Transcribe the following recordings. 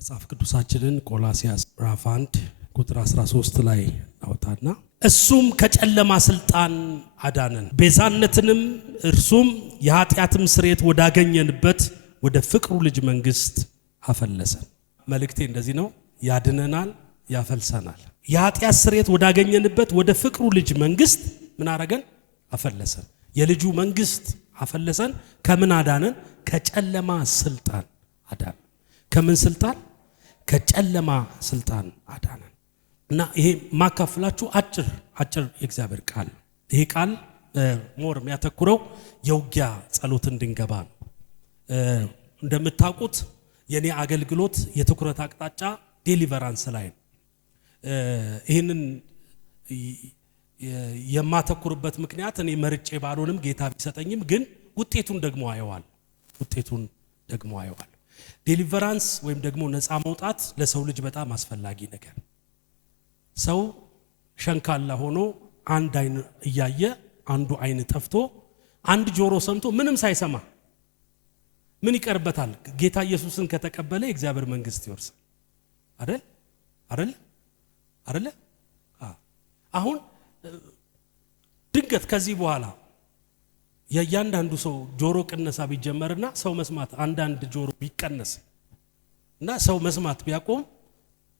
መጽሐፍ ቅዱሳችንን ቆላስይስ ምዕራፍ 1 ቁጥር 13 ላይ አውጣና እሱም ከጨለማ ስልጣን አዳነን ቤዛነትንም እርሱም የኃጢአትም ስርየት ወዳገኘንበት ወደ ፍቅሩ ልጅ መንግስት አፈለሰን። መልእክቴ እንደዚህ ነው፣ ያድነናል፣ ያፈልሰናል። የኃጢአት ስርየት ወዳገኘንበት ወደ ፍቅሩ ልጅ መንግስት ምን አረገን? አፈለሰን። የልጁ መንግስት አፈለሰን። ከምን አዳነን? ከጨለማ ስልጣን አዳነን። ከምን ስልጣን? ከጨለማ ስልጣን አዳነን። እና ይሄ ማካፈላችሁ አጭር የእግዚአብሔር ቃል። ይሄ ቃል ሞር የሚያተኩረው የውጊያ ጸሎት እንድንገባ ነው። እንደምታውቁት የኔ አገልግሎት የትኩረት አቅጣጫ ዴሊቨራንስ ላይ ነው። ይሄንን የማተኩርበት ምክንያት እኔ መርጬ ባልሆንም ጌታ ቢሰጠኝም ግን ውጤቱን ደግሞ አየዋል። ዴሊቨራንስ ወይም ደግሞ ነፃ መውጣት ለሰው ልጅ በጣም አስፈላጊ ነገር። ሰው ሸንካላ ሆኖ አንድ አይን እያየ አንዱ አይን ጠፍቶ አንድ ጆሮ ሰምቶ ምንም ሳይሰማ ምን ይቀርበታል? ጌታ ኢየሱስን ከተቀበለ የእግዚአብሔር መንግስት ይወርሳል። አይደል? አሁን ድንገት ከዚህ በኋላ የእያንዳንዱ ሰው ጆሮ ቅነሳ ቢጀመርና ሰው መስማት አንዳንድ ጆሮ ቢቀነስ እና ሰው መስማት ቢያቆም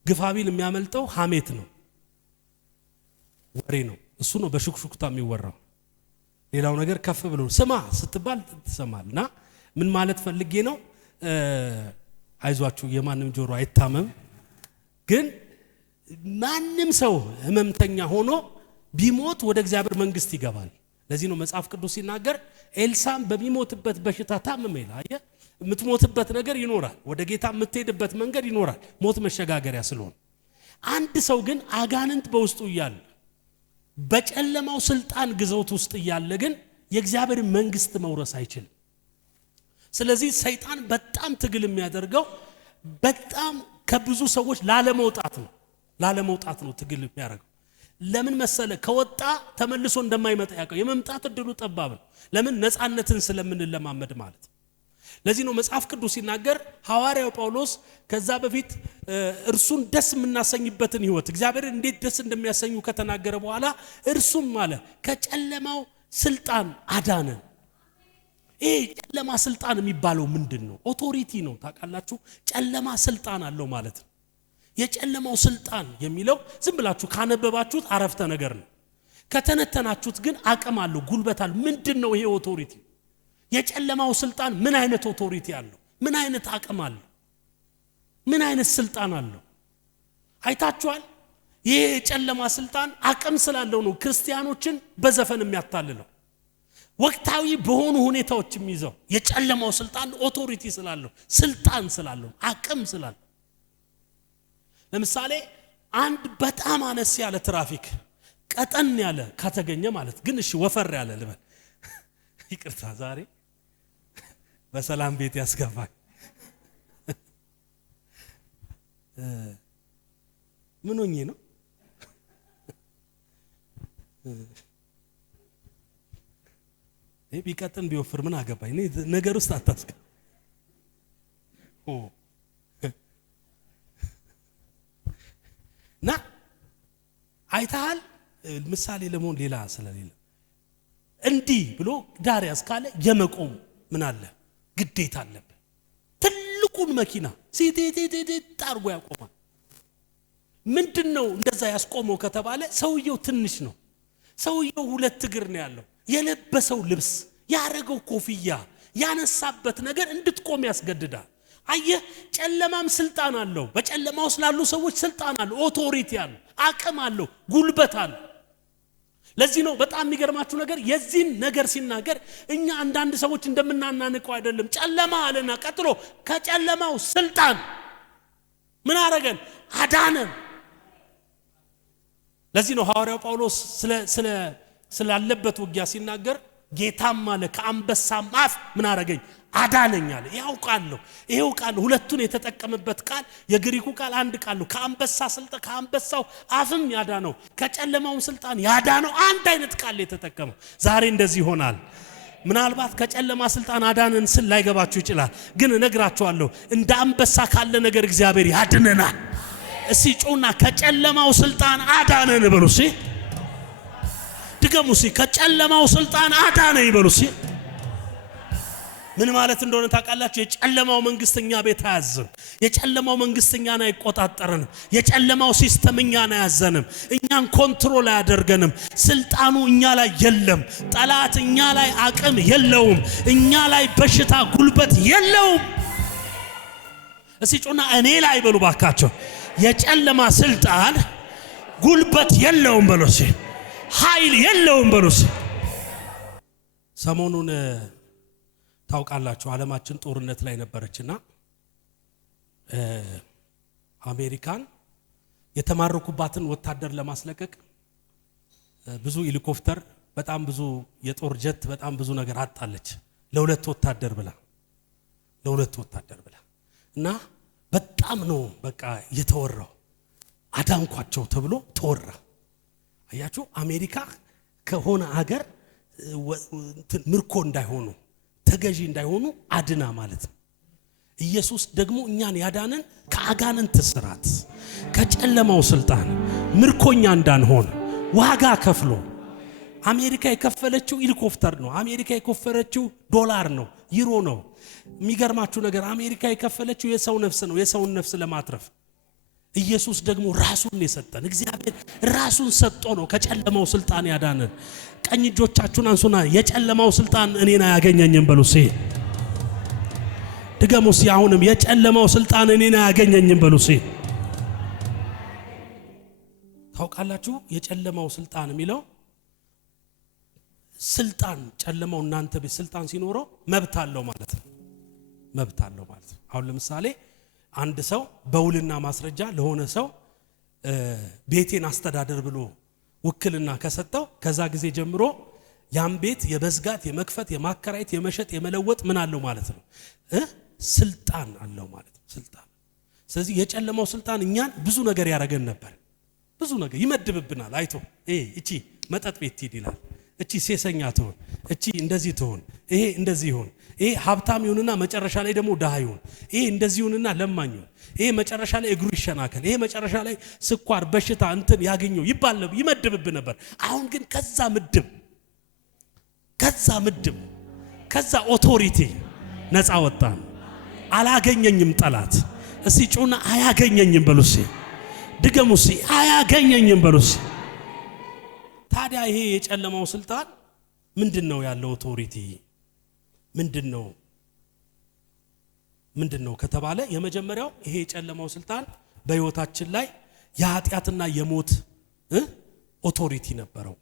ግፋቢል የሚያመልጠው ሐሜት ነው፣ ወሬ ነው። እሱ ነው በሹክሹክታ የሚወራው። ሌላው ነገር ከፍ ብሎ ስማ ስትባል ትሰማልና ምን ማለት ፈልጌ ነው? አይዟችሁ የማንም ጆሮ አይታመም። ግን ማንም ሰው ህመምተኛ ሆኖ ቢሞት ወደ እግዚአብሔር መንግስት ይገባል። ለዚህ ነው መጽሐፍ ቅዱስ ሲናገር ኤልሳም በሚሞትበት በሽታ ታመመ ይላል። የምትሞትበት ነገር ይኖራል፣ ወደ ጌታ የምትሄድበት መንገድ ይኖራል። ሞት መሸጋገሪያ ስለሆነ አንድ ሰው ግን አጋንንት በውስጡ እያለ በጨለማው ስልጣን ግዞት ውስጥ እያለ ግን የእግዚአብሔር መንግስት መውረስ አይችልም። ስለዚህ ሰይጣን በጣም ትግል የሚያደርገው በጣም ከብዙ ሰዎች ላለመውጣት ነው ትግል የሚያደርገው። ለምን መሰለ? ከወጣ ተመልሶ እንደማይመጣ ያውቃል። የመምጣት እድሉ ጠባብ ነው። ለምን? ነፃነትን ስለምንለማመድ ማለት። ለዚህ ነው መጽሐፍ ቅዱስ ሲናገር ሐዋርያው ጳውሎስ ከዛ በፊት እርሱን ደስ የምናሰኝበትን ህይወት እግዚአብሔርን እንዴት ደስ እንደሚያሰኙ ከተናገረ በኋላ እርሱም ማለት ከጨለማው ስልጣን አዳነን። ይሄ ጨለማ ስልጣን የሚባለው ምንድን ነው? ኦቶሪቲ ነው። ታውቃላችሁ፣ ጨለማ ስልጣን አለው ማለት ነው። የጨለማው ስልጣን የሚለው ዝም ብላችሁ ካነበባችሁት አረፍተ ነገር ነው። ከተነተናችሁት ግን አቅም አለው፣ ጉልበት አለው። ምንድነው ይሄ ኦቶሪቲ? የጨለማው ስልጣን ምን አይነት ኦቶሪቲ አለው? ምን አይነት አቅም አለው? ምን አይነት ስልጣን አለው? አይታችኋል? ይሄ የጨለማ ስልጣን አቅም ስላለው ነው ክርስቲያኖችን በዘፈን የሚያታልለው። ወቅታዊ በሆኑ ሁኔታዎች የሚይዘው የጨለማው ስልጣን ኦቶሪቲ ስላለው፣ ስልጣን ስላለው፣ አቅም ስላለው። ለምሳሌ አንድ በጣም አነስ ያለ ትራፊክ ቀጠን ያለ ከተገኘ ማለት ግን እሺ ወፈር ያለ ልበል፣ ይቅርታ ዛሬ በሰላም ቤት ያስገባኝ። ምን ሆኜ ነው? ቢቀጥን ቢወፍር ምን አገባኝ? ነገር ውስጥ አታስገባ። ና አይታል ምሳሌ ለመሆን ሌላ ስለሌለ እንዲህ ብሎ ዳር ያስካለ የመቆም ምን አለ ግዴታ አለበት። ትልቁን መኪና ሲቲቲቲ ታርጎ ያቆማል። ምንድነው እንደዛ ያስቆመው ከተባለ ሰውየው ትንሽ ነው። ሰውየው ሁለት እግር ነው ያለው። የለበሰው ልብስ፣ ያረገው ኮፍያ፣ ያነሳበት ነገር እንድትቆም ያስገድዳል። አየህ፣ ጨለማም ስልጣን አለው። በጨለማው ስላሉ ሰዎች ስልጣን አለው፣ ኦቶሪቲ አለው፣ አቅም አለው፣ ጉልበት አለው። ለዚህ ነው በጣም የሚገርማችሁ ነገር የዚህን ነገር ሲናገር እኛ አንዳንድ ሰዎች እንደምናናንቀው አይደለም። ጨለማ አለና ቀጥሎ ከጨለማው ስልጣን ምን አረገን? አዳነን። ለዚህ ነው ሐዋርያው ጳውሎስ ስላለበት ውጊያ ሲናገር ጌታም አለ ከአንበሳም አፍ ምን አረገኝ? አዳነኝ አለ። ይሄው ቃል ሁለቱን የተጠቀመበት ቃል የግሪኩ ቃል አንድ ቃል ነው። ከአንበሳው አፍም ያዳነው ከጨለማው ስልጣን ያዳነው አንድ አይነት ቃል የተጠቀመው። ዛሬ እንደዚህ ይሆናል። ምናልባት ከጨለማ ስልጣን አዳነን ስል ላይገባችሁ ይችላል። ግን እነግራችኋለሁ እንደ አንበሳ ካለ ነገር እግዚአብሔር ያድነናል። እስቲ ጮና ከጨለማው ስልጣን አዳነን በሉ። እስቲ ድገሙ። እስቲ ከጨለማው ስልጣን አዳነን ይበሉ። እስቲ ምን ማለት እንደሆነ ታውቃላችሁ? የጨለማው መንግስተኛ ቤት አያዝም። የጨለማው መንግስተኛን አይቆጣጠርንም። የጨለማው ሲስተም እኛን አያዘንም። እኛን ኮንትሮል አያደርገንም። ስልጣኑ እኛ ላይ የለም። ጠላት እኛ ላይ አቅም የለውም። እኛ ላይ በሽታ ጉልበት የለውም። እስቲ ጮና እኔ ላይ በሉ ባካቸው። የጨለማ ስልጣን ጉልበት የለውም በሉ። እስቲ ኃይል የለውም በሉ። ሰሞኑን ታውቃላችሁ ዓለማችን ጦርነት ላይ ነበረችና አሜሪካን የተማረኩባትን ወታደር ለማስለቀቅ ብዙ ሄሊኮፕተር በጣም ብዙ የጦር ጀት በጣም ብዙ ነገር አጣለች ለሁለት ወታደር ብላ እና በጣም ነው በቃ የተወራው አዳንኳቸው ተብሎ ተወራ። አያችሁ አሜሪካ ከሆነ ሀገር ምርኮ እንዳይሆኑ ተገዢ እንዳይሆኑ አድና ማለት ነው። ኢየሱስ ደግሞ እኛን ያዳነን ከአጋንንት ስራት ከጨለማው ስልጣን ምርኮኛ እንዳንሆን ዋጋ ከፍሎ አሜሪካ የከፈለችው ሄሊኮፕተር ነው። አሜሪካ የከፈለችው ዶላር ነው፣ ዩሮ ነው። የሚገርማችሁ ነገር አሜሪካ የከፈለችው የሰው ነፍስ ነው፣ የሰውን ነፍስ ለማትረፍ። ኢየሱስ ደግሞ ራሱን የሰጠን እግዚአብሔር ራሱን ሰጥቶ ነው ከጨለማው ስልጣን ያዳነን። ቀኝ እጆቻችሁን አንሱና የጨለማው ስልጣን እኔን አያገኘኝም በሉ። ሲ ድገሙስ ያሁንም የጨለማው ስልጣን እኔን አያገኘኝም በሉ። ሲ ታውቃላችሁ የጨለማው ስልጣን የሚለው ስልጣን ጨለማው እናንተ ቤት ስልጣን ሲኖረው መብት አለው ማለት ነው። መብት አለው ማለት ነው። አሁን ለምሳሌ አንድ ሰው በውልና ማስረጃ ለሆነ ሰው ቤቴን አስተዳደር ብሎ ውክልና ከሰጠው ከዛ ጊዜ ጀምሮ ያን ቤት የመዝጋት የመክፈት የማከራየት የመሸጥ የመለወጥ ምን አለው ማለት ነው ስልጣን አለው ማለት ነው። ስልጣን ስለዚህ የጨለማው ስልጣን እኛን ብዙ ነገር ያረገን ነበር። ብዙ ነገር ይመድብብናል። አይቶ እቺ መጠጥ ቤት ትሄድ ይላል፣ እቺ ሴሰኛ ትሆን፣ እቺ እንደዚህ ትሆን፣ ይሄ እንደዚህ ይሆን፣ ይሄ ሀብታም ይሁንና መጨረሻ ላይ ደግሞ ድሃ ይሁን፣ ይሄ እንደዚህ ይሁንና ለማኝ ይሁን፣ ይሄ መጨረሻ ላይ እግሩ ይሸናከል፣ ይሄ መጨረሻ ላይ ስኳር በሽታ እንትን ያገኘው ይባል ይመድብብ ነበር። አሁን ግን ከዛ ኦቶሪቲ ነፃ ወጣን። አላገኘኝም ጠላት። እስቲ ጩና አያገኘኝም በሉሲ። ድገሙሲ አያገኘኝም በሉሲ። ታዲያ ይሄ የጨለማው ስልጣን ምንድነው ያለው ኦቶሪቲ ምንድነው ከተባለ የመጀመሪያው ይሄ የጨለማው ስልጣን በህይወታችን ላይ የኃጢአትና የሞት ኦቶሪቲ ነበረው።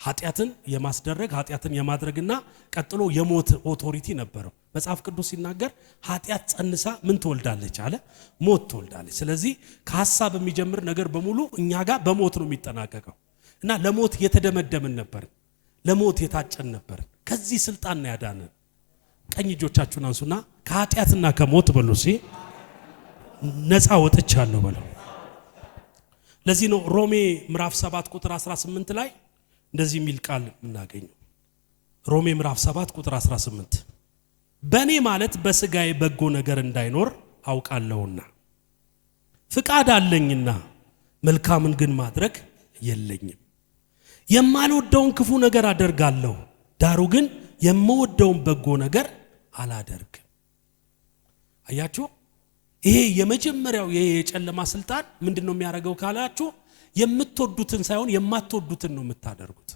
ኃጢአትን የማስደረግ ኃጢአትን የማድረግና ቀጥሎ የሞት ኦቶሪቲ ነበረው። መጽሐፍ ቅዱስ ሲናገር ኃጢአት ጸንሳ ምን ትወልዳለች አለ? ሞት ትወልዳለች። ስለዚህ ከሐሳብ የሚጀምር ነገር በሙሉ እኛ ጋር በሞት ነው የሚጠናቀቀው እና ለሞት የተደመደምን ነበር፣ ለሞት የታጨን ነበር። ከዚህ ስልጣን ነው ያዳነን። ቀኝ እጆቻችሁን አንሱና ከኃጢአትና ከሞት በሉ ሲ ነፃ ወጥቻለሁ በለው። ለዚህ ነው ሮሜ ምዕራፍ 7 ቁጥር 18 ላይ እንደዚህ የሚል ቃል እናገኘው። ሮሜ ምዕራፍ 7 ቁጥር 18 በእኔ ማለት በስጋዬ በጎ ነገር እንዳይኖር አውቃለሁና ፍቃድ አለኝና መልካምን ግን ማድረግ የለኝም። የማልወደውን ክፉ ነገር አደርጋለሁ፣ ዳሩ ግን የምወደውን በጎ ነገር አላደርግም። አያችሁ ይሄ የመጀመሪያው የጨለማ ስልጣን ምንድነው የሚያደርገው ካላችሁ የምትወዱትን ሳይሆን የማትወዱትን ነው የምታደርጉት።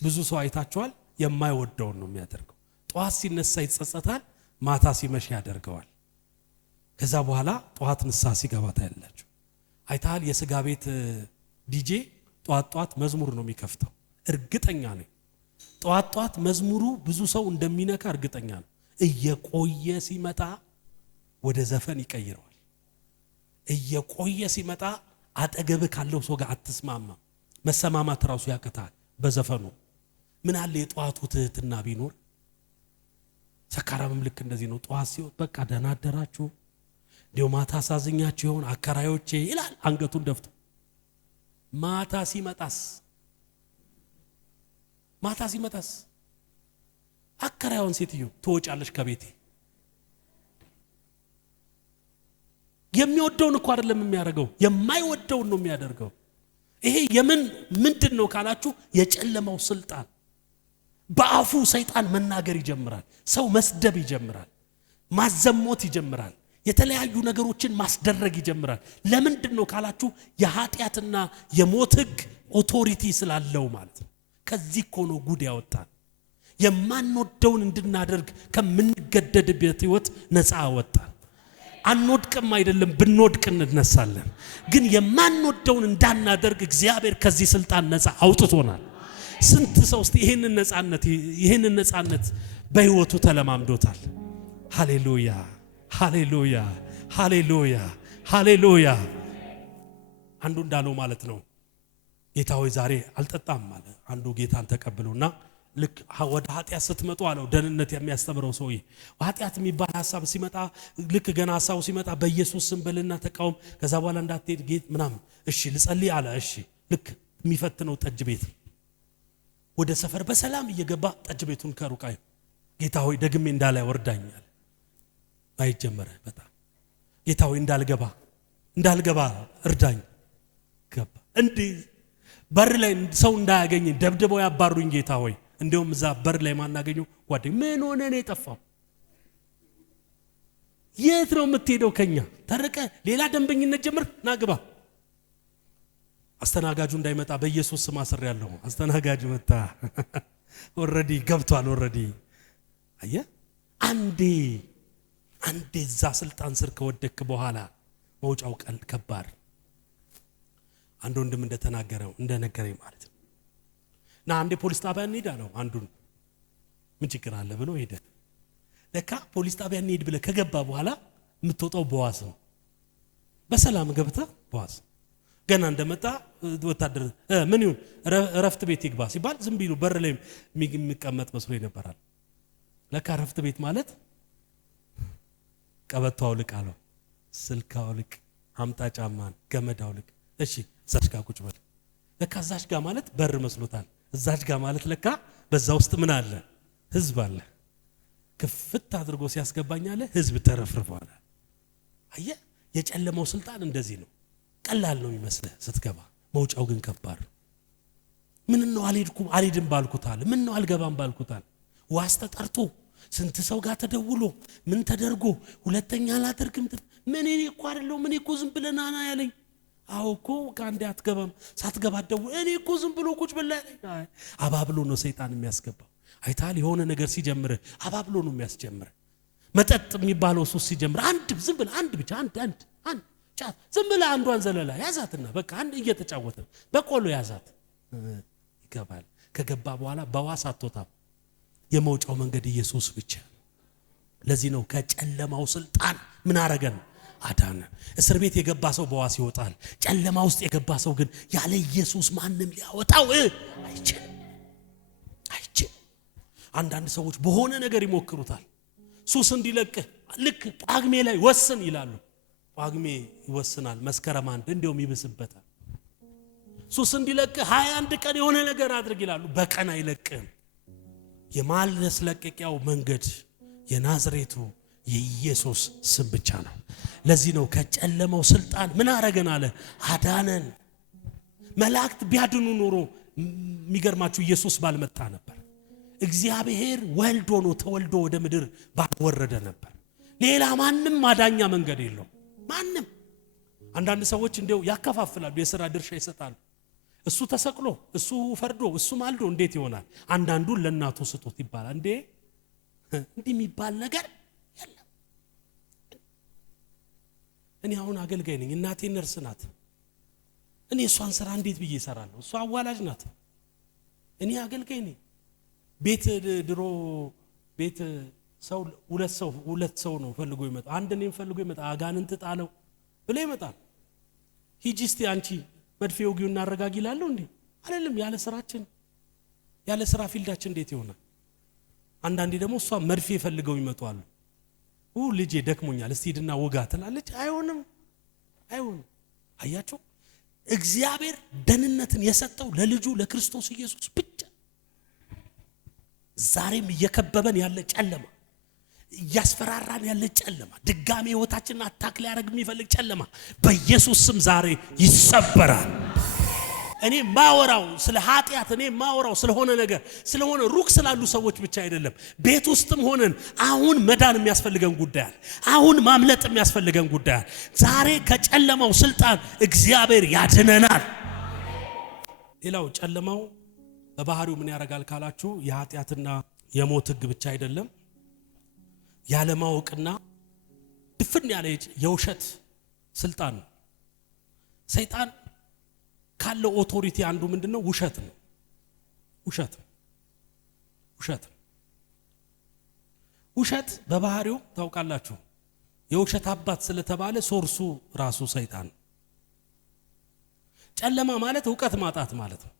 ብዙ ሰው አይታችኋል፣ የማይወደውን ነው የሚያደርገው። ጧት ሲነሳ ይጸጸታል፣ ማታ ሲመሽ ያደርገዋል። ከዛ በኋላ ጧት ንስሐ ሲገባ ታያላችሁ። አይታል የስጋ ቤት ዲጄ ጧት መዝሙር ነው የሚከፍተው። እርግጠኛ ነኝ ጧት መዝሙሩ ብዙ ሰው እንደሚነካ እርግጠኛ ነው። እየቆየ ሲመጣ ወደ ዘፈን ይቀይረዋል። እየቆየ ሲመጣ አጠገብ ካለው ሰው ጋር አትስማማ፣ መሰማማት ራሱ ያቀታል በዘፈኑ። ምን አለ የጧቱ ትህትና ቢኖር። ሰካራምም ልክ እንደዚህ ነው። ጧት ሲወጥ በቃ ደህና አደራችሁ እንዲያው ማታ ሳዝኛችሁ ይሆን አከራዮቼ ይላል አንገቱን ደፍቶ። ማታ ሲመጣስ አከራዩን ሴትዮ ትወጫለሽ ከቤቴ። የሚወደውን እኮ አይደለም የሚያደርገው፣ የማይወደውን ነው የሚያደርገው። ይሄ ምንድነው ካላችሁ የጨለማው ስልጣን። በአፉ ሰይጣን መናገር ይጀምራል፣ ሰው መስደብ ይጀምራል፣ ማዘሞት ይጀምራል፣ የተለያዩ ነገሮችን ማስደረግ ይጀምራል። ለምንድነው ካላችሁ የኃጢአትና የሞት ሕግ ኦቶሪቲ ስላለው ማለት ነው። ከዚህ እኮ ነው ጉድ ያወጣን። የማንወደውን እንድናደርግ ከምንገደድበት ህይወት ነፃ አወጣን። አንወድቅም አይደለም፣ ብንወድቅ እንነሳለን። ግን የማንወደውን እንዳናደርግ እግዚአብሔር ከዚህ ስልጣን ነፃ አውጥቶናል። ስንት ሰው እስቲ ይሄንን ነፃነት በህይወቱ ተለማምዶታል? ሃሌሉያ ሃሌሉያ ሃሌሉያ ሃሌሉያ። አንዱ እንዳለው ማለት ነው ጌታ ሆይ ዛሬ አልጠጣም አለ። አንዱ ጌታን ተቀብሎና ልክ ወደ ኃጢአት ስትመጡ አለው ደህንነት የሚያስተምረው ሰውዬ ኃጢአት የሚባል ሐሳብ ሲመጣ ልክ ገና ሐሳቡ ሲመጣ በኢየሱስ ስም በልና ተቃውም፣ ከዛ በኋላ እንዳትሄድ ጌት ምናምን እሺ ልጸልይ አለ። እሺ ልክ የሚፈትነው ጠጅ ቤት ወደ ሰፈር በሰላም እየገባ ጠጅ ቤቱን ከሩቃይ ጌታ ሆይ ደግሜ እንዳላይ ወርዳኛል አይጀመረ። በጣም ጌታ ሆይ እንዳልገባ እርዳኝ ገባ። እንዴ በር ላይ ሰው እንዳያገኝ ደብድበው ያባሩኝ ጌታ ሆይ። እንደውም እዛ በር ላይ ማናገኘው ጓደኛ ምን ሆነ ነው የጠፋው? የት ነው የምትሄደው? ከኛ ተረቀ ሌላ ደንበኝነት ጀምር ናግባ። አስተናጋጁ እንዳይመጣ በኢየሱስ ስም አስሬያለሁ። አስተናጋጁ መጣ። ኦሬዲ ገብቷል። ኦሬዲ አየ አንዴ እዛ ስልጣን ስር ከወደክ በኋላ መውጫው ቀን ከባድ። አንዱ ወንድም እንደነገረኝ ማለት ነው። ና አንዴ ፖሊስ ጣቢያ እንሂድ አለው። አንዱን ምን ችግር አለ ብሎ ሄደ። ለካ ፖሊስ ጣቢያ እንሂድ ብለ ከገባ በኋላ የምትወጣው በዋስ ነው። በሰላም ገብታ በዋስ ገና እንደመጣ ወታደር ምን ይሁን እረፍት ቤት ይግባ ሲባል ዝም ቢሉ በር ላይ የሚቀመጥ መስሎ ይነበራል። ለካ እረፍት ቤት ማለት ቀበቶ አውልቅ አለው፣ ስልክ አውልቅ፣ አምጣ ጫማን፣ ገመድ አውልቅ። እሺ እዛች ጋር ቁጭ በል። ለካ እዛች ጋር ማለት በር መስሎታል። እዛች ጋር ማለት ለካ በዛ ውስጥ ምን አለ? ህዝብ አለ። ክፍት አድርጎ ሲያስገባኝ አለ ህዝብ ተረፍርፏል። አየ የጨለማው ስልጣን እንደዚህ ነው። ቀላል ነው የሚመስልህ ስትገባ፣ መውጫው ግን ከባድ። ምን ነው አልሄድም ባልኩታል፣ ምን ነው አልገባም ባልኩታል። ዋስ ተጠርቶ ስንት ሰው ጋር ተደውሎ ምን ተደርጎ ሁለተኛ አላደርግም ምን እኔ እኮ አይደለም ምን እኮ ዝም ብለና ና ያለኝ። አዎ እኮ ካንዴ አትገባም ሳትገባ ደው እኔ እኮ ዝም ብሎ ቁጭ ብላ ያለኝ። አባብሎ ነው ሰይጣን የሚያስገባው። አይታል የሆነ ነገር ሲጀምር አባብሎ ነው የሚያስጀምር። መጠጥ የሚባለው ሱስ ሲጀምር ዝም ብለ አንድ ብቻ አንድ ጫት ዝም ብለ አንዷን ዘለላ ያዛትና በቃ አንድ እየተጫወተ በቆሎ ያዛት ይገባል። ከገባ በኋላ በዋስ አትወጣም። የመውጫው መንገድ ኢየሱስ ብቻ። ለዚህ ነው ከጨለማው ስልጣን ምን አረገን? አዳነ። እስር ቤት የገባ ሰው በዋስ ይወጣል። ጨለማ ውስጥ የገባ ሰው ግን ያለ ኢየሱስ ማንም ሊያወጣው አይችልም። አንዳንድ ሰዎች በሆነ ነገር ይሞክሩታል። ሱስ እንዲለቅ ልክ ጳጉሜ ላይ ወስን ይላሉ። ጳጉሜ ይወስናል፣ መስከረም አንድ እንደውም ይብስበታል። ሱስ እንዲለቅ 21 ቀን የሆነ ነገር አድርግ ይላሉ። በቀን አይለቅም። የማለስለቀቂያው መንገድ የናዝሬቱ የኢየሱስ ስም ብቻ ነው። ለዚህ ነው ከጨለማው ስልጣን ምን አረገን አለ? አዳነን። መላእክት ቢያድኑ ኖሮ የሚገርማችሁ ኢየሱስ ባልመጣ ነበር። እግዚአብሔር ወልዶ ነው ተወልዶ ወደ ምድር ባልወረደ ነበር። ሌላ ማንም ማዳኛ መንገድ የለው ማንም። አንዳንድ ሰዎች እንደው ያከፋፍላሉ፣ የሥራ ድርሻ ይሰጣሉ። እሱ ተሰቅሎ እሱ ፈርዶ እሱ ማልዶ እንዴት ይሆናል? አንዳንዱን ለእናቱ ስጡት ይባላል። እንዲህ የሚባል ነገር የለም። እኔ አሁን አገልጋይ ነኝ፣ እናቴ ነርስ ናት። እኔ እሷን ስራ እንዴት ብዬ እሰራለሁ? እሷ አዋላጅ ናት፣ እኔ አገልጋይ ነኝ። ድሮ ቤት ሰው ሁለት ሰው ነው ፈልጎ ይመጣ። አንድ እኔም ፈልጎ ይመጣ። አጋንንት ጣለው ብለ ይመጣል። ሂጂ እስቲ አንቺ መድፌ ወጊው እናረጋግ ይላልው እንዴ? አይደለም። ያለ ስራ ፊልዳችን እንዴት ይሆናል? አንዳንዴ ደግሞ እሷ መድፌ ፈልገው ይመጣሉ። ልጄ ደክሞኛል እስቲ ሂድና ወጋ ትላለች። አይሆንም። አያችሁ፣ እግዚአብሔር ደህንነትን የሰጠው ለልጁ ለክርስቶስ ኢየሱስ ብቻ። ዛሬም እየከበበን ያለ ጨለማ እያስፈራራን ያለ ጨለማ ድጋሚ ህይወታችንን አታክ ሊያደርግ የሚፈልግ ጨለማ በኢየሱስ ስም ዛሬ ይሰበራል። እኔ ማወራው ስለ ኃጢአት እኔ ማወራው ስለሆነ ነገር ስለሆነ ሩቅ ስላሉ ሰዎች ብቻ አይደለም። ቤት ውስጥም ሆነን አሁን መዳን የሚያስፈልገን ጉዳይ አለ። አሁን ማምለጥ የሚያስፈልገን ጉዳይ አለ። ዛሬ ከጨለማው ስልጣን እግዚአብሔር ያድነናል። ሌላው ጨለማው በባህሪው ምን ያደርጋል ካላችሁ የኃጢአትና የሞት ህግ ብቻ አይደለም። ያለማወቅና ድፍን ያለ የውሸት ስልጣን ነው። ሰይጣን ካለው ኦቶሪቲ አንዱ ምንድነው? ውሸት ነው። ውሸት በባህሪው ታውቃላችሁ የውሸት አባት ስለተባለ ሶርሱ ራሱ ሰይጣን። ጨለማ ማለት ዕውቀት ማጣት ማለት ነው።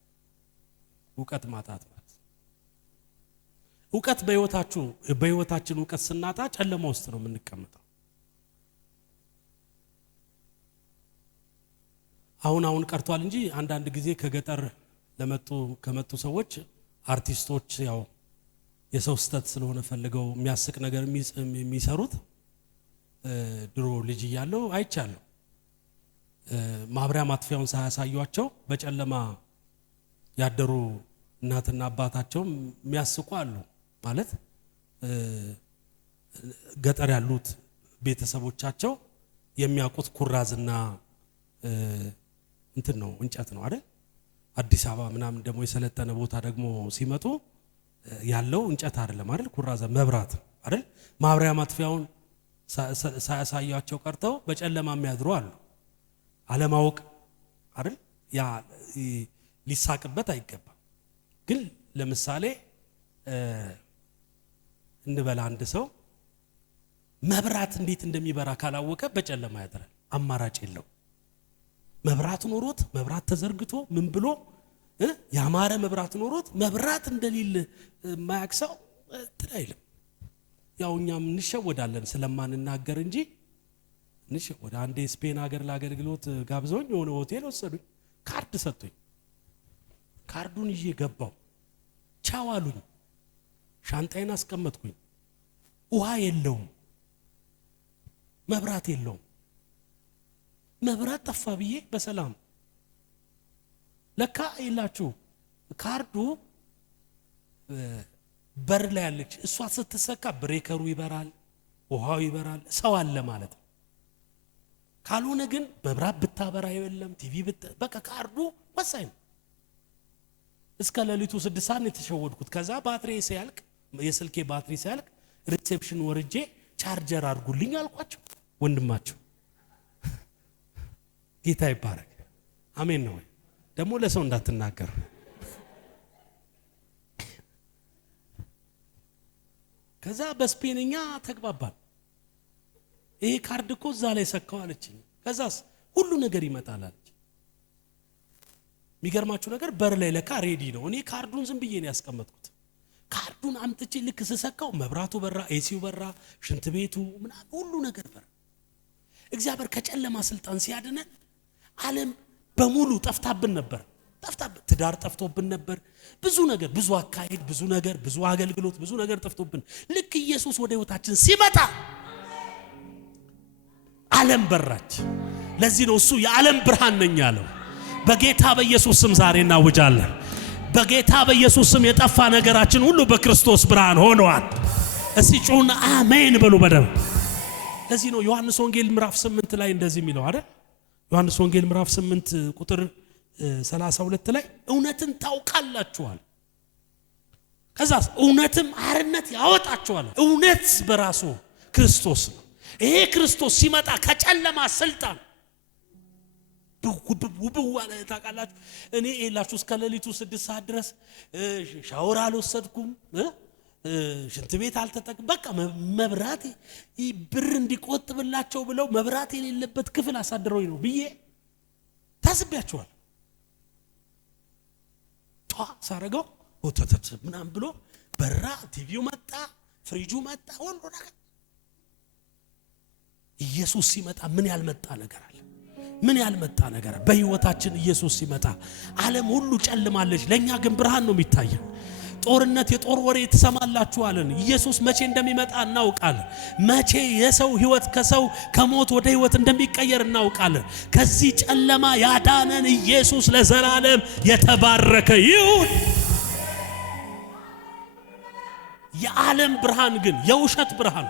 ዕውቀት በህይወታችን ዕውቀት ስናጣ ጨለማ ውስጥ ነው የምንቀመጠው። አሁን ቀርቷል እንጂ አንዳንድ ጊዜ ከገጠር ከመጡ ሰዎች አርቲስቶች ያው የሰው ስተት ስለሆነ ፈልገው የሚያስቅ ነገር የሚሰሩት ድሮ ልጅ እያለሁ አይቻለሁ። ማብሪያ ማጥፊያውን ሳያሳዩአቸው በጨለማ ያደሩ እናትና አባታቸው የሚያስቁ አሉ። ማለት ገጠር ያሉት ቤተሰቦቻቸው የሚያውቁት ኩራዝና እንትን ነው እንጨት ነው አይደል? አዲስ አበባ ምናምን ደግሞ የሰለጠነ ቦታ ደግሞ ሲመጡ ያለው እንጨት አይደለም አይደል? ኩራዝ መብራት አይደል? ማብሪያ ማጥፊያውን ሳያሳያቸው ቀርተው በጨለማ የሚያድሩ አሉ። አለማወቅ አይደል? ያ ሊሳቅበት አይገባም። ግን ለምሳሌ እንበላ አንድ ሰው መብራት እንዴት እንደሚበራ ካላወቀ በጨለማ ያድራል። አማራጭ የለው። መብራት ኖሮት መብራት ተዘርግቶ ምን ብሎ ያማረ መብራት ኖሮት መብራት እንደሌለ ማያክሰው ትላይልም። ያው እኛም እንሸወዳለን ስለማንናገር እንጂ እንሸወዳ። አንዴ ስፔን ሀገር ለአገልግሎት ጋብዘውኝ የሆነ ሆቴል ወሰዱኝ። ካርድ ሰጡኝ። ካርዱን ይዤ ገባው። ቻው አሉኝ። ሻንጣዬን አስቀመጥኩኝ። ውሃ የለውም፣ መብራት የለውም። መብራት ጠፋ ብዬ በሰላም ለካ ይላችሁ ካርዱ በር ላይ ያለች እሷ ስትሰካ ብሬከሩ ይበራል፣ ውሃው ይበራል፣ ሰው አለ ማለት ነው። ካልሆነ ግን መብራት ብታበራ የለም ቲቪ በቃ ካርዱ ወሳኝ ነው። እስከ ሌሊቱ 6 ሰዓት የተሸወድኩት። ከዛ ባትሪ ሲያልቅ የስልኬ ባትሪ ሲያልቅ ሪሴፕሽን ወርጄ ቻርጀር አድርጉልኝ አልኳቸው። ወንድማቸው ጌታ ይባረክ አሜን ነው። ደግሞ ለሰው እንዳትናገር። ከዛ በስፔንኛ ተግባባን። ይሄ ካርድ እኮ እዛ ላይ ሰካው አለችኝ። ከዛስ ሁሉ ነገር ይመጣል አለች። የሚገርማችሁ ነገር በር ላይ ለካ ሬዲ ነው። እኔ ካርዱን ዝም ብዬ ነው ያስቀመጥኩት። ካርዱን አምጥቼ ልክ ስሰካው መብራቱ በራ፣ ኤሲው በራ፣ ሽንት ቤቱ ምናምን ሁሉ ነገር በራ። እግዚአብሔር ከጨለማ ስልጣን ሲያድነን ዓለም በሙሉ ጠፍታብን ነበር። ትዳር ጠፍቶብን ነበር። ብዙ ነገር፣ ብዙ አካሄድ፣ ብዙ ነገር፣ ብዙ አገልግሎት፣ ብዙ ነገር ጠፍቶብን ልክ ኢየሱስ ወደ ህይወታችን ሲመጣ ዓለም በራች። ለዚህ ነው እሱ የዓለም ብርሃን ነኝ ያለው። በጌታ በኢየሱስ ስም ዛሬ እናውጃለን። በጌታ በኢየሱስ ስም የጠፋ ነገራችን ሁሉ በክርስቶስ ብርሃን ሆኗል። እስቲ ጩና አሜን በሉ በደም። ለዚህ ነው ዮሐንስ ወንጌል ምዕራፍ 8 ላይ እንደዚህ የሚለው አይደል? ዮሐንስ ወንጌል ምዕራፍ 8 ቁጥር 32 ላይ እውነትን ታውቃላችኋል፣ ከዛስ እውነትም አርነት ያወጣችኋል። እውነት በራሱ ክርስቶስ ነው። ይሄ ክርስቶስ ሲመጣ ከጨለማ ስልጣን ውብዋለ ታውቃላችሁ። እኔ ኤላችሁ እስከ ሌሊቱ 6 ሰዓት ድረስ ሻወር አልወሰድኩም፣ ሽንት ቤት አልተጠቅም። በቃ መብራት ብር እንዲቆጥብላቸው ብለው መብራት የሌለበት ክፍል አሳድረውኝ ነው ብዬ ታስቢያችኋል። ሳረጋው ወተተት ምናምን ብሎ በራ፣ ቲቪው መጣ፣ ፍሪጁ መጣ፣ ሁሉ ነገር። ኢየሱስ ሲመጣ ምን ያልመጣ ነገር አለ? ምን ያልመጣ ነገር በህይወታችን ኢየሱስ ሲመጣ ዓለም ሁሉ ጨልማለች፣ ለኛ ግን ብርሃን ነው የሚታየው። ጦርነት የጦር ወሬ ትሰማላችሁ አለን። ኢየሱስ መቼ እንደሚመጣ እናውቃለን። መቼ የሰው ህይወት ከሰው ከሞት ወደ ህይወት እንደሚቀየር እናውቃለን። ከዚህ ጨለማ ያዳነን ኢየሱስ ለዘላለም የተባረከ ይሁን። የዓለም ብርሃን ግን የውሸት ብርሃን፣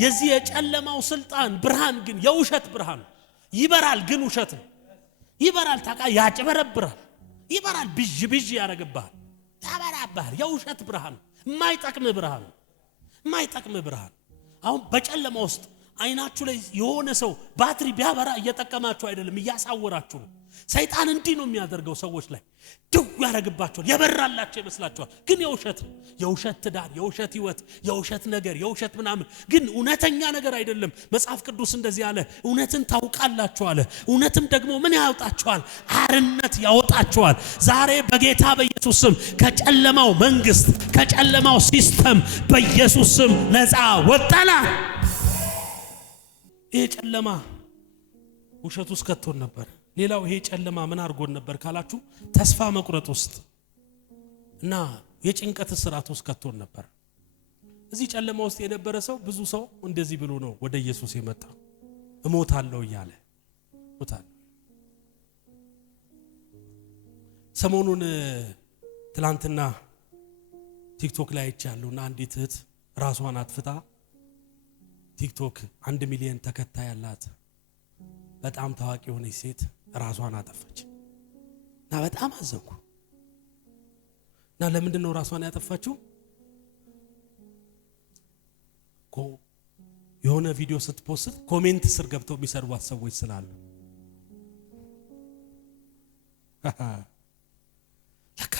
የዚህ የጨለማው ስልጣን ብርሃን ግን የውሸት ብርሃን። ይበራል ግን ውሸት ነው። ይበራል ታቃ ያጭበረብራል። ይበራል ብዥ ብዥ ያረጋባል፣ ያበራባል። የውሸት ብርሃን፣ የማይጠቅም ብርሃን፣ የማይጠቅም ብርሃን። አሁን በጨለማ ውስጥ አይናችሁ ላይ የሆነ ሰው ባትሪ ቢያበራ እየጠቀማችሁ አይደለም፣ እያሳወራችሁ ነው። ሰይጣን እንዲህ ነው የሚያደርገው። ሰዎች ላይ ድው ያረጋባቸዋል፣ የበራላቸው ይመስላችኋል፣ ግን የውሸት ነው። የውሸት ትዳር፣ የውሸት ህይወት፣ የውሸት ነገር፣ የውሸት ምናምን፣ ግን እውነተኛ ነገር አይደለም። መጽሐፍ ቅዱስ እንደዚህ አለ፣ እውነትን ታውቃላችሁ አለ፣ እውነትም ደግሞ ምን ያወጣችኋል? አርነት ያወጣችኋል። ዛሬ በጌታ በኢየሱስ ስም ከጨለማው መንግስት፣ ከጨለማው ሲስተም በኢየሱስ ስም ነፃ ወጣና። ይሄ ጨለማ ውሸት ውስጥ ከቶን ነበር። ሌላው ይሄ ጨለማ ምን አድርጎን ነበር ካላችሁ፣ ተስፋ መቁረጥ ውስጥ እና የጭንቀት ስርዓት ውስጥ ከቶን ነበር። እዚህ ጨለማ ውስጥ የነበረ ሰው ብዙ ሰው እንደዚህ ብሎ ነው ወደ ኢየሱስ የመጣ፣ እሞታለሁ እያለ እሞታለሁ። ሰሞኑን ትላንትና ቲክቶክ ላይ አይቻለሁና አንዲት እህት ራሷን አጥፍታ ቲክቶክ 1 ሚሊዮን ተከታይ ያላት በጣም ታዋቂ የሆነች ሴት ራሷን አጠፋች እና በጣም አዘንኩ። እና ለምንድን ነው ራሷን ያጠፋችው? የሆነ ቪዲዮ ስትፖስት ኮሜንት ስር ገብተው የሚሰርቧት ሰዎች ስላሉ። ለካ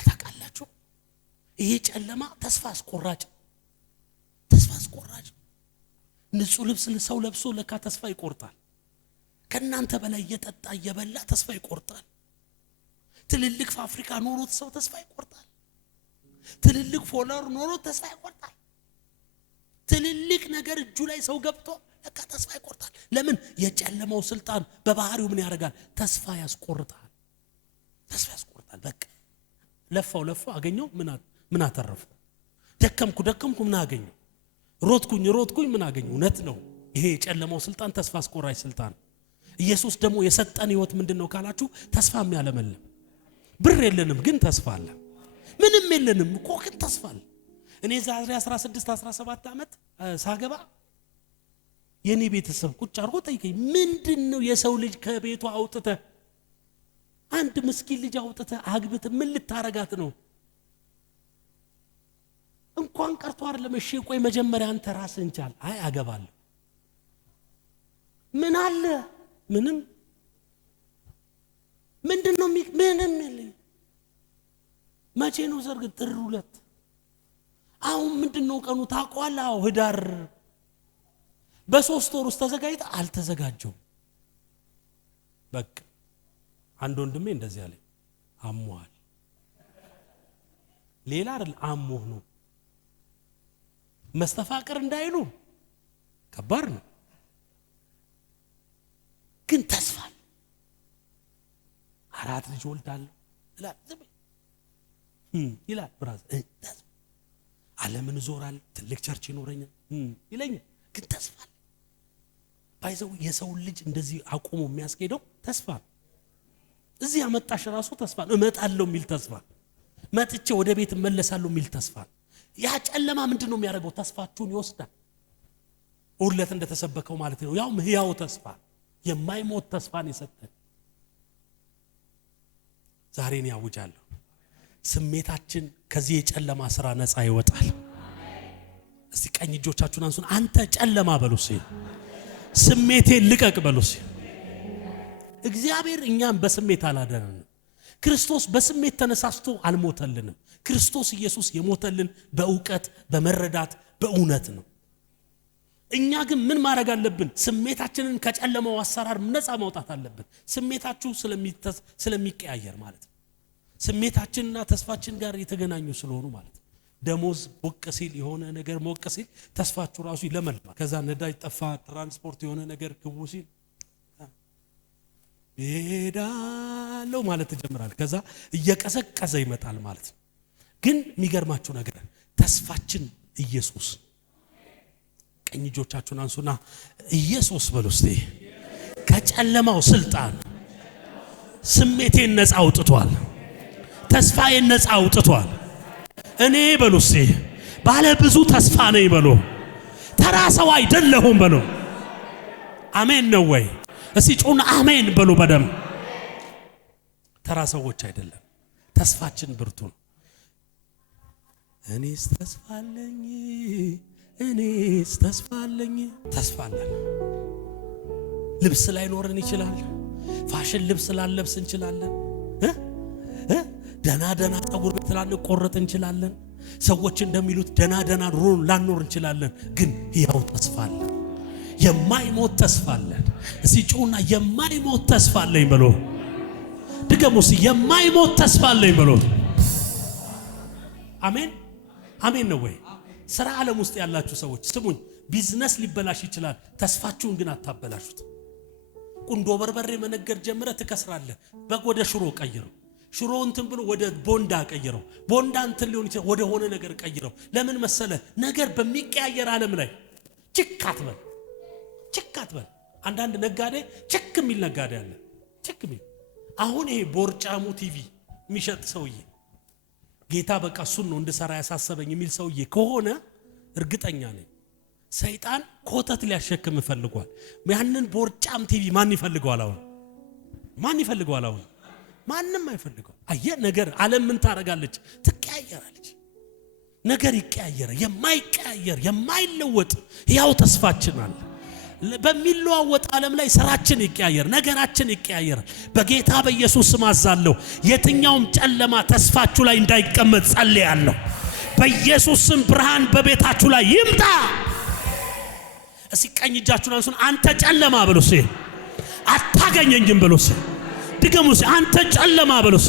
ታውቃላችሁ፣ ይሄ ጨለማ ተስፋ አስቆራጭ፣ ተስፋ አስቆራጭ። ንጹህ ልብስ ሰው ለብሶ ለካ ተስፋ ይቆርጣል። ከናንተ በላይ እየጠጣ እየበላ ተስፋ ይቆርጣል። ትልልቅ ፋብሪካ ኖሮት ሰው ተስፋ ይቆርጣል። ትልልቅ ፎሎወር ኖሮት ተስፋ ይቆርጣል። ትልልቅ ነገር እጁ ላይ ሰው ገብቶ ለካ ተስፋ ይቆርጣል። ለምን? የጨለማው ስልጣን በባህሪው ምን ያደርጋል? ተስፋ ያስቆርጣል። ተስፋ ያስቆርጣል። በቃ ለፋው አገኘው ምን አተረፈ? ደከምኩ ምን አገኘው? ሮጥኩኝ ምን አገኘው? እውነት ነው። ይሄ የጨለማው ስልጣን ተስፋ አስቆራጭ ስልጣን። ኢየሱስ ደግሞ የሰጠን ህይወት ምንድነው ካላችሁ፣ ተስፋ የሚያለመልም። ብር የለንም ግን ተስፋ አለ። ምንም የለንም እኮ ግን ተስፋ አለ። እኔ ዛሬ 16 17 ዓመት ሳገባ የኔ ቤተሰብ ቁጭ አርጎ ጠይቀኝ፣ ምንድነው የሰው ልጅ ከቤቱ አውጥተ አንድ ምስኪን ልጅ አውጥተ አግብተ ምን ልታረጋት ነው? እንኳን ቀርቶ አይደለም። እሺ ቆይ መጀመሪያ አንተ ራስህን ቻል። አይ አገባለሁ። ምን አለ? ምንም ምንድነው? ምንም የለኝ። መቼ ነው ሰርግ? ጥር 2። አሁን ምንድነው ቀኑ ታውቀዋለህ? አዎ ህዳር። በ3 ወር ውስጥ ተዘጋጅተ አልተዘጋጀው። በቃ አንድ ወንድሜ እንደዚህ አለ፣ አሞሃል። ሌላ አይደል አሞህ ነው። መስተፋቅር እንዳይሉ ከባድ ነው፣ ግን ተስፋ አራት ልጅ ወልዳለሁ ይላል። ብራዘር ዓለምን ዞራል፣ ትልቅ ቸርች ይኖረኛል ይለኛል፣ ግን ተስፋ ባይዘው የሰው ልጅ እንደዚህ አቁሞ የሚያስኬደው ተስፋ። እዚህ አመጣሽ ራሱ ተስፋ፣ እመጣለሁ የሚል ተስፋ፣ መጥቼ ወደ ቤት እመለሳለሁ የሚል ተስፋ። ያ ጨለማ ምንድነው የሚያደርገው? ተስፋችሁን ይወስዳል። ሁለት እንደተሰበከው ማለት ነው። ያው ህያው ተስፋ፣ የማይሞት ተስፋን የሰጠን ዛሬን ያውጃለሁ። ስሜታችን ከዚህ የጨለማ ስራ ነፃ ይወጣል። እስቲ ቀኝ እጆቻችሁን አንሱን። አንተ ጨለማ በሉስ፣ ስሜቴን ልቀቅ በሉስ። እግዚአብሔር እኛም በስሜት አላደረንም። ክርስቶስ በስሜት ተነሳስቶ አልሞተልንም። ክርስቶስ ኢየሱስ የሞተልን በእውቀት በመረዳት በእውነት ነው። እኛ ግን ምን ማድረግ አለብን? ስሜታችንን ከጨለማው አሰራር ነፃ ማውጣት አለብን። ስሜታችሁ ስለሚቀያየር ማለት ነው። ስሜታችንና ተስፋችን ጋር የተገናኙ ስለሆኑ ማለት ነው። ደሞዝ ሞቅ ሲል የሆነ ነገር ሞቅ ሲል ተስፋችሁ ራሱ ይለመልማል። ከዛ ነዳጅ ጠፋ፣ ትራንስፖርት የሆነ ነገር ግቡ ሲል ይሄዳለው ማለት ተጀምራል። ከዛ እየቀዘቀዘ ይመጣል ማለት ነው። ግን የሚገርማችሁ ነገር ተስፋችን ኢየሱስ። ቀኝ እጆቻችሁን አንሱና ኢየሱስ በሉ እስቲ። ከጨለማው ስልጣን ስሜቴን ነፃ አውጥቷል። ተስፋዬን ነፃ አውጥቷል። እኔ በሉ እስቲ ባለ ብዙ ተስፋ ነኝ በሉ። ተራ ሰው አይደለሁም በሉ። አሜን ነው ወይ? እስቲ ጩና አሜን በሉ በደም። ተራ ሰዎች አይደለም። ተስፋችን ብርቱ ነው። እኔስ ተስፋ አለኝ፣ እኔስ ተስፋ አለኝ። ተስፋ አለን። ልብስ ላይ ኖረን ይችላል። ፋሽን ልብስ ላለብስ እንችላለን። ደና ደና ፀጉር ቤት ላንቆረጥ እንችላለን። ሰዎች እንደሚሉት ደና ደና ኑሮ ላንኖር እንችላለን። ግን ያው ተስፋ አለ። የማይሞት ተስፋ አለን። እስቲ ጩና የማይሞት ተስፋ አለኝ ብሎ ድገሙስ። የማይሞት ተስፋ አለኝ ብሎ አሜን አሜን ነው ወይ? ስራ ዓለም ውስጥ ያላችሁ ሰዎች ስሙኝ። ቢዝነስ ሊበላሽ ይችላል። ተስፋችሁን ግን አታበላሹት። ቁንዶ በርበሬ መነገር ጀምረ ትከስራለህ። በግ ወደ ሽሮ ቀይረው። ሽሮ እንትን ብሎ ወደ ቦንዳ ቀይረው። ቦንዳ እንትን ሊሆን ይችላል ወደ ሆነ ነገር ቀይረው። ለምን መሰለ? ነገር በሚቀያየር ዓለም ላይ ችክ አትበል፣ ችክ አትበል። አንዳንድ ነጋዴ ችክ የሚል ነጋዴ አለ። ችክ የሚል አሁን ይሄ ቦርጫሙ ቲቪ የሚሸጥ ሰውዬ ጌታ በቃ እሱን ነው እንድሰራ ያሳሰበኝ የሚል ሰውዬ ከሆነ እርግጠኛ ነኝ ሰይጣን ኮተት ሊያሸክም ፈልጓል። ያንን ቦርጫም ቲቪ ማን ይፈልገዋል? አሁን ማን ይፈልገዋል? አሁን ማንንም አይፈልገው። አየህ ነገር ዓለም ምን ታረጋለች? ትቀያየራለች። ነገር ይቀያየራል። የማይቀያየር የማይለወጥ ያው ተስፋችን አለ። በሚለዋወጥ ዓለም ላይ ስራችን ይቀያየር፣ ነገራችን ይቀያየራል። በጌታ በኢየሱስ ስም አዛለሁ። የትኛውም ጨለማ ተስፋችሁ ላይ እንዳይቀመጥ ጸልያለሁ። በኢየሱስ ስም ብርሃን በቤታችሁ ላይ ይምጣ። እስኪ ቀኝ እጃችሁን አንሱን። አንተ ጨለማ በሉስ አታገኘኝም በሉስ። ድገሙስ። አንተ ጨለማ በሉስ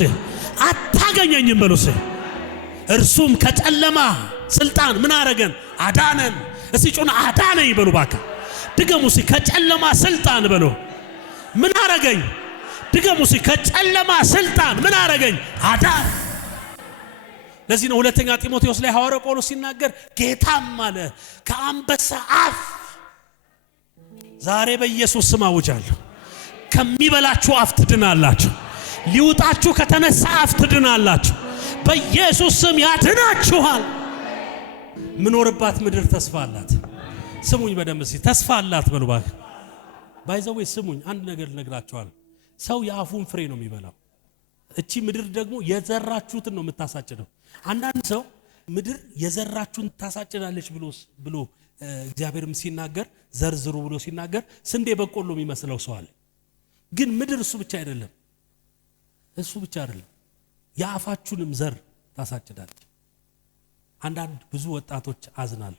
አታገኘኝም በሉስ። እርሱም ከጨለማ ስልጣን ምን አረገን? አዳነን። እስኪ ጩና አዳነኝ በሉ ባካ። ድገሙስ። ከጨለማ ስልጣን በሉ ምን አረገኝ? ድገሙስ። ከጨለማ ስልጣን ምን አረገኝ? አዳን። ለዚህ ነው ሁለተኛ ጢሞቴዎስ ላይ ሐዋርያው ጳውሎስ ሲናገር ጌታም አለ ከአንበሳ አፍ ዛሬ በኢየሱስ ስም አውጃለሁ፣ ከሚበላችሁ አፍ ትድናላችሁ። ሊውጣችሁ ከተነሳ አፍ ትድናላችሁ። በኢየሱስ ስም ያድናችኋል። ምኖርባት ምድር ተስፋ አላት። ስሙኝ በደንብ እስቲ ተስፋ አላት በሉ ባክ። ባይዘው ስሙኝ አንድ ነገር ልነግራችኋለሁ። ሰው የአፉን ፍሬ ነው የሚበላው። እቺ ምድር ደግሞ የዘራችሁትን ነው የምታሳጭደው። አንዳንድ ሰው ምድር የዘራችሁን ታሳጭዳለች ብሎ እግዚአብሔርም ሲናገር ዘርዝሩ ብሎ ሲናገር ስንዴ በቆሎ የሚመስለው ሰው አለ። ግን ምድር እሱ ብቻ አይደለም፣ እሱ ብቻ አይደለም፣ የአፋችሁንም ዘር ታሳጭዳለች። አንዳንድ ብዙ ወጣቶች አዝናሉ።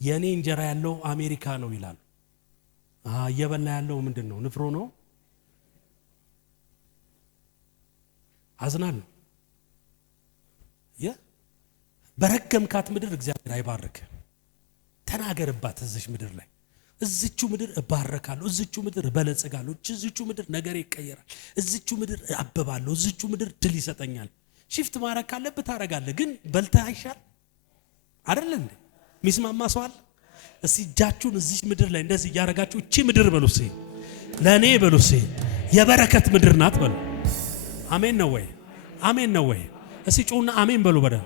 የኔ እንጀራ ያለው አሜሪካ ነው ይላሉ። እየበላ ያለው ምንድነው? ንፍሮ ነው። አዝናሉ። በረገምካት ምድር እግዚአብሔር አይባርክ። ተናገርባት። እዚች ምድር ላይ እዚቹ ምድር እባረካለሁ፣ እዚቹ ምድር እበለጽጋለሁ፣ እዚቹ ምድር ነገር ይቀየራል፣ እዚቹ ምድር አበባለሁ፣ እዚቹ ምድር ድል ይሰጠኛል። ሽፍት ማረክ ካለብህ ታረጋለህ። ግን በልተህ አይሻል አይደል እንዴ? ሚስማማ ሰው አለ? እስቲ እጃችሁን እዚች ምድር ላይ እንደዚህ ያረጋችሁ እቺ ምድር በሉስ ለኔ በሉስ የበረከት ምድር ናት በሉ። አሜን ነው ወይ? አሜን ነው ወይ? እስቲ ጩና አሜን በሉ በደም።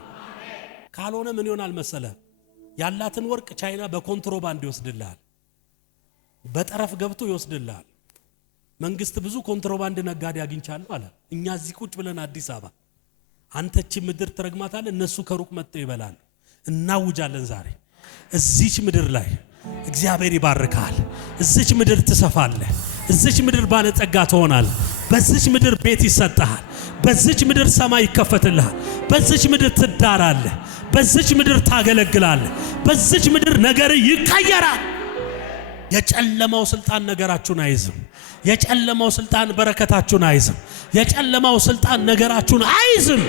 ካልሆነ ምን ይሆናል መሰለ? ያላትን ወርቅ ቻይና በኮንትሮባንድ ይወስድልሃል፣ በጠረፍ ገብቶ ይወስድልሃል። መንግስት ብዙ ኮንትሮባንድ ነጋዴ አግኝቻለሁ አለ። እኛ እዚህ ቁጭ ብለን አዲስ አበባ አንተቺ ምድር ትረግማታለህ፣ እነሱ ከሩቅ መጥተው ይበላሉ። እናውጃለን ዛሬ እዚች ምድር ላይ እግዚአብሔር ይባርካል። እዚች ምድር ትሰፋለህ። እዚች ምድር ባለጸጋ ትሆናለህ። በዚች ምድር ቤት ይሰጣል። በዚች ምድር ሰማይ ይከፈትልሃል። በዚች ምድር ትዳራለህ። በዚች ምድር ታገለግላለህ። በዚች ምድር ነገር ይቀየራል። የጨለማው ስልጣን ነገራችሁን አይዝም። የጨለማው ስልጣን በረከታችሁን አይዝም። የጨለማው ስልጣን ነገራችሁን አይዝም።